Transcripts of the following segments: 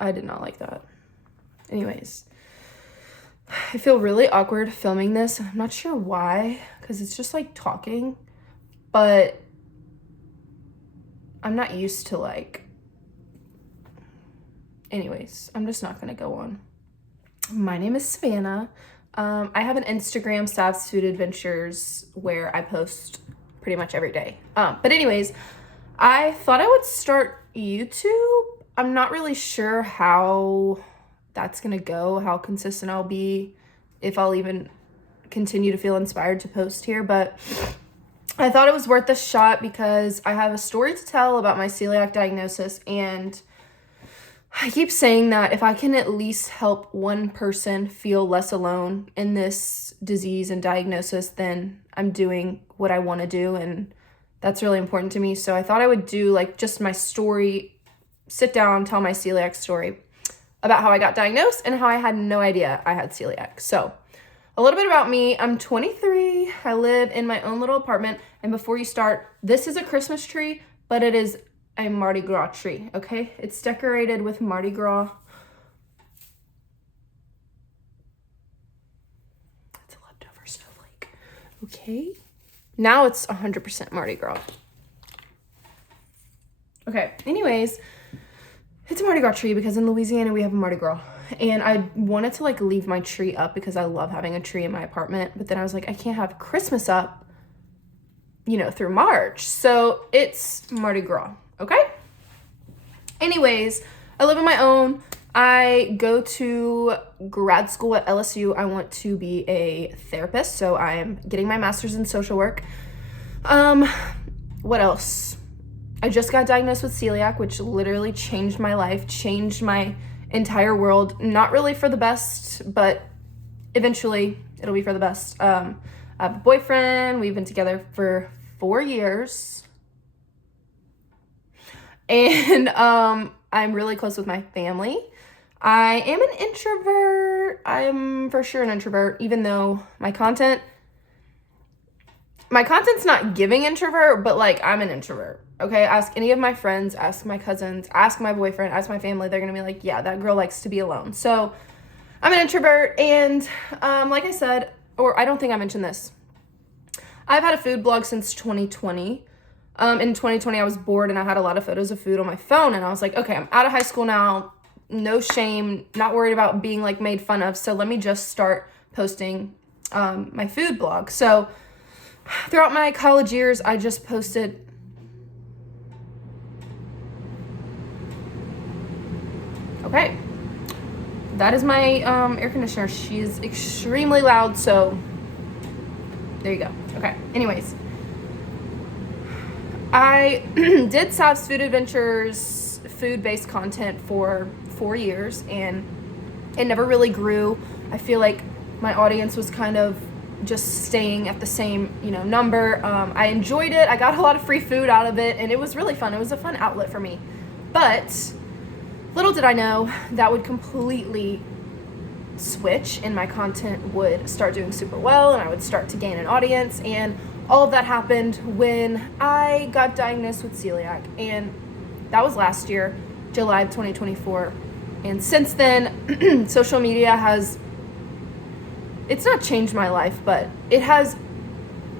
I did not like that. Anyways, I feel really awkward filming this. I'm not sure why, because it's just like talking, but I'm not used to like, anyways, I'm just not gonna go on. My name is Savannah. I have an Instagram, Sav's Food Adventures, where I post pretty much every day. But anyways, I thought I would start YouTube. I'm not really sure how that's gonna go, how consistent I'll be, if I'll even continue to feel inspired to post here, but I thought it was worth a shot because I have a story to tell about my celiac diagnosis, and I keep saying that if I can at least help one person feel less alone in this disease and diagnosis, then I'm doing what I want to do, and that's really important to me. So I thought I would do like just my story, sit down, tell my celiac story about how I got diagnosed and how I had no idea I had celiac. So a little bit about me. I'm 23. I live in my own little apartment. And before you start, this is a Christmas tree, but it is a Mardi Gras tree, okay? It's decorated with Mardi Gras. It's a leftover snowflake, okay? Now it's 100% Mardi Gras. Okay, anyways, it's a Mardi Gras tree because in Louisiana we have a Mardi Gras. And I wanted to like leave my tree up because I love having a tree in my apartment. But then I was like, I can't have Christmas up, you know, through March. So it's Mardi Gras, okay? Anyways, I live on my own. I go to grad school at LSU. I want to be a therapist. So I am getting my master's in social work. What else? I just got diagnosed with celiac, which literally changed my life, changed my entire world. Not really for the best, but eventually it'll be for the best. I have a boyfriend. We've been together for 4 years. And I'm really close with my family. I am an introvert. I'm for sure an introvert, even though my content's not giving introvert, but like I'm an introvert. Okay, ask any of my friends, ask my cousins, ask my boyfriend, ask my family. They're gonna be like, yeah, that girl likes to be alone. So I'm an introvert, and like I said, or I don't think I mentioned this, I've had a food blog since 2020. In 2020, I was bored and I had a lot of photos of food on my phone, and I was like, okay, I'm out of high school now, no shame, not worried about being like made fun of, so let me just start posting my food blog. So throughout my college years, I just posted okay, that is my air conditioner. She's extremely loud, so there you go. Okay, anyways, I did Sav's Food Adventures, food-based content for 4 years, and it never really grew. I feel like my audience was kind of just staying at the same, number. I enjoyed it. I got a lot of free food out of it, and it was really fun. It was a fun outlet for me. But little did I know that would completely switch and my content would start doing super well and I would start to gain an audience, and all of that happened when I got diagnosed with celiac, and that was last year, July of 2024. And since then, social media it's not changed my life, but it has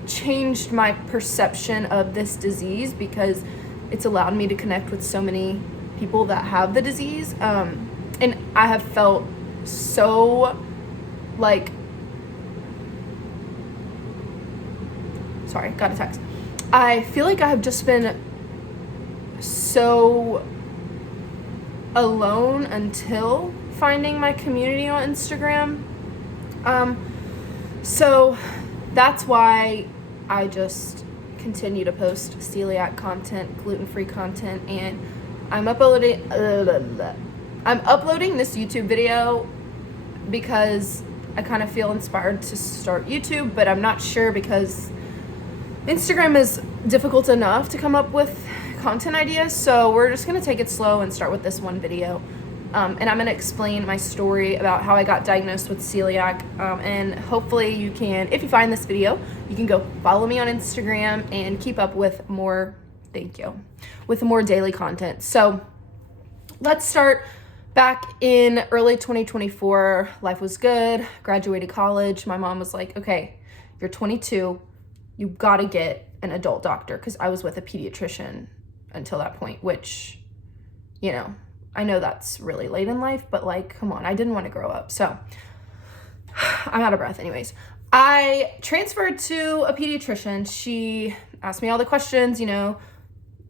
changed my perception of this disease because it's allowed me to connect with so many people that have the disease. And I have felt so like, sorry, got a text. I feel like I have just been so alone until finding my community on Instagram. So that's why I just continue to post celiac content, gluten-free content, and I'm uploading this YouTube video because I kind of feel inspired to start YouTube, but I'm not sure because Instagram is difficult enough to come up with content ideas. So we're just going to take it slow and start with this one video. And I'm going to explain my story about how I got diagnosed with celiac. And hopefully you can, if you find this video, you can go follow me on Instagram and keep up with more, with more daily content. So let's start back in early 2024, life was good, graduated college. My mom was like, okay, you're 22, you gotta get an adult doctor, because I was with a pediatrician until that point, which, you know, I know that's really late in life, but like, come on, I didn't want to grow up. So I'm out of breath anyways. I transferred to a pediatrician. She asked me all the questions, you know,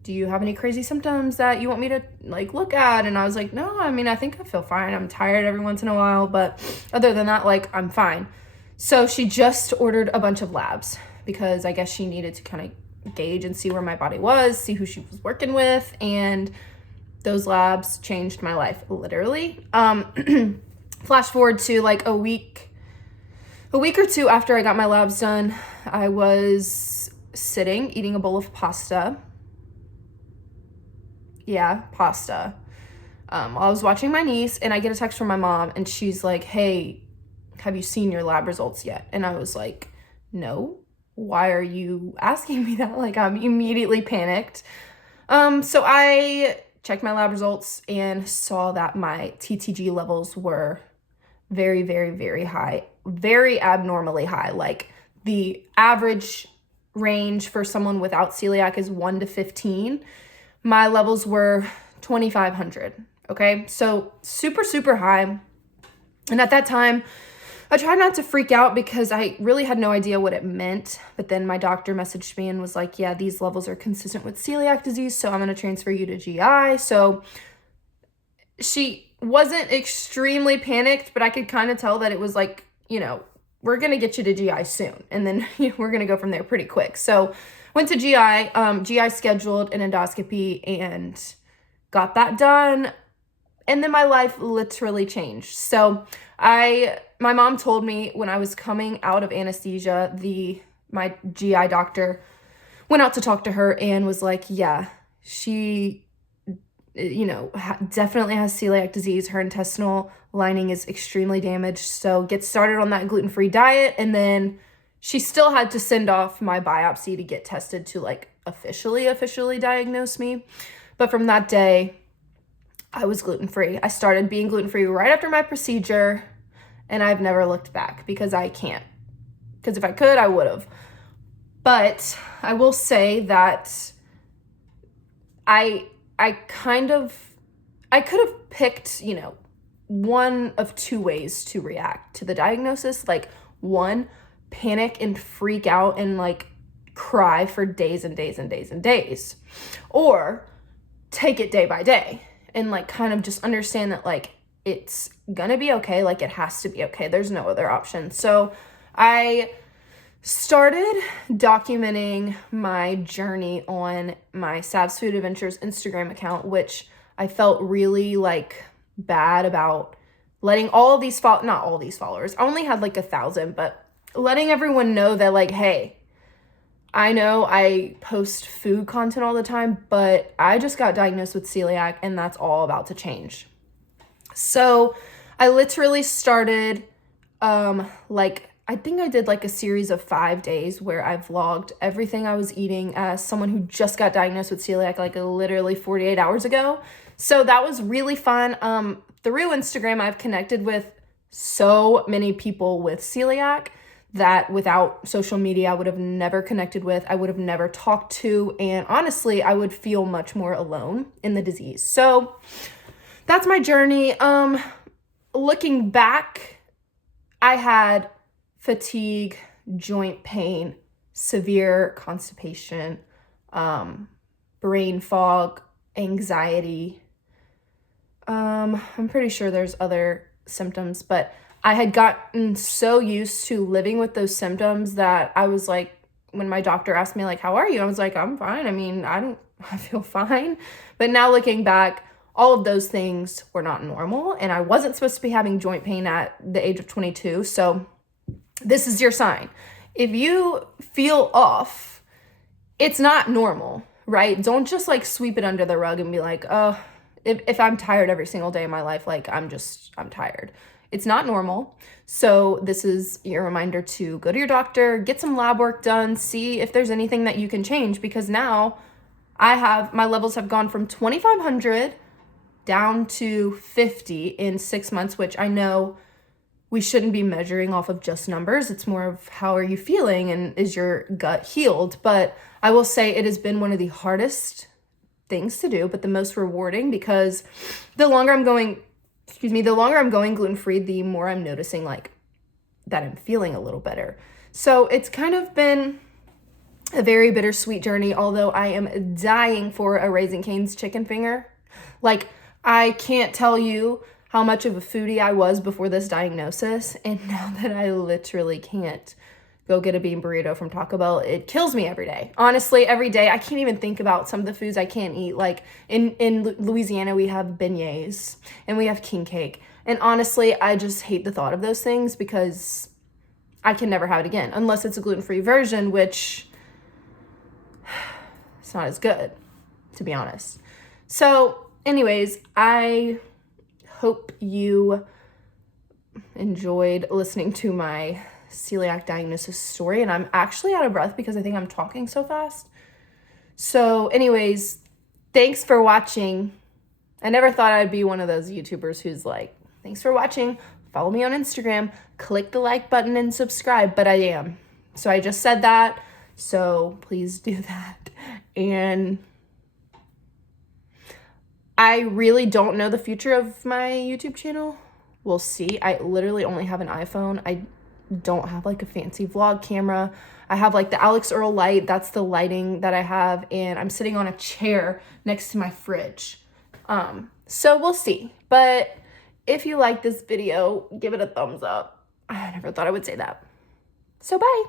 do you have any crazy symptoms that you want me to like look at? And I was like, no, I mean, I think I feel fine. I'm tired every once in a while, but other than that, like, I'm fine. So she just ordered a bunch of labs because I guess she needed to kind of gauge and see where my body was, see who she was working with. And those labs changed my life, literally. Flash forward to like a week or two after I got my labs done, I was sitting, eating a bowl of pasta. Yeah, pasta. I was watching my niece, and I get a text from my mom, and she's like, hey, have you seen your lab results yet? And I was like, no. Why are you asking me that? Like, I'm immediately panicked. So I checked my lab results and saw that my TTG levels were very, very, very high, very abnormally high. Like, the average range for someone without celiac is 1 to 15. My levels were 2,500, okay? So super, super high. And at that time, I tried not to freak out because I really had no idea what it meant. But then my doctor messaged me and was like, yeah, these levels are consistent with celiac disease, so I'm going to transfer you to GI. So she wasn't extremely panicked, but I could kind of tell that it was like, you know, we're going to get you to GI soon. And then we're going to go from there pretty quick. So went to GI. GI scheduled an endoscopy and got that done. And then my life literally changed. So my mom told me when I was coming out of anesthesia, my GI doctor went out to talk to her and was like, yeah, she, you know, definitely has celiac disease. Her intestinal lining is extremely damaged. So get started on that gluten-free diet. And then she still had to send off my biopsy to get tested to like officially diagnose me. But from that day, I was gluten-free. I started being gluten-free right after my procedure, and I've never looked back because I can't. Because if I could, I would have. But I will say that I could have picked, you know, one of two ways to react to the diagnosis. Like, one, panic and freak out and like cry for days and days and days and days, or take it day by day and like kind of just understand that like it's gonna be okay, like it has to be okay, there's no other option. So I started documenting my journey on my Sav's Food Adventures Instagram account, which I felt really like bad about letting all of these not all these followers, I only had like 1,000, but letting everyone know that like, hey, I know I post food content all the time, but I just got diagnosed with celiac and that's all about to change. So I literally started, I think I did like a series of 5 days where I vlogged everything I was eating as someone who just got diagnosed with celiac like literally 48 hours ago. So that was really fun. Through Instagram, I've connected with so many people with celiac that without social media, I would have never connected with, I would have never talked to, and honestly, I would feel much more alone in the disease. So that's my journey. Looking back, I had fatigue, joint pain, severe constipation, brain fog, anxiety. I'm pretty sure there's other symptoms, but I had gotten so used to living with those symptoms that I was like, when my doctor asked me like, how are you? I was like, I'm fine. I mean, I feel fine. But now looking back, all of those things were not normal. And I wasn't supposed to be having joint pain at the age of 22. So this is your sign. If you feel off, it's not normal, right? Don't just like sweep it under the rug and be like, oh, if I'm tired every single day of my life, like I'm tired. It's not normal. So this is your reminder to go to your doctor, get some lab work done, see if there's anything that you can change, because now my levels have gone from 2,500 down to 50 in 6 months, which I know we shouldn't be measuring off of just numbers. It's more of how are you feeling and is your gut healed? But I will say it has been one of the hardest things to do, but the most rewarding, because the longer I'm going gluten-free, the more I'm noticing like that I'm feeling a little better. So it's kind of been a very bittersweet journey, although I am dying for a Raising Cane's chicken finger. Like, I can't tell you how much of a foodie I was before this diagnosis, and now that I literally can't go get a bean burrito from Taco Bell, it kills me every day. Honestly, every day. I can't even think about some of the foods I can't eat. Like, in Louisiana, we have beignets, and we have king cake. And honestly, I just hate the thought of those things because I can never have it again, unless it's a gluten-free version, which it's not as good, to be honest. So anyways, I hope you enjoyed listening to my celiac diagnosis story, and I'm actually out of breath because I think I'm talking so fast. So anyways, thanks for watching. I never thought I'd be one of those YouTubers who's like, thanks for watching, follow me on Instagram, click the like button and subscribe, but I am. So I just said that, so please do that. And I really don't know the future of my YouTube channel. We'll see. I literally only have an iPhone. I don't have like a fancy vlog camera. I have like the Alex Earl light. That's the lighting that I have. And I'm sitting on a chair next to my fridge. So we'll see. But if you like this video, give it a thumbs up. I never thought I would say that. So bye.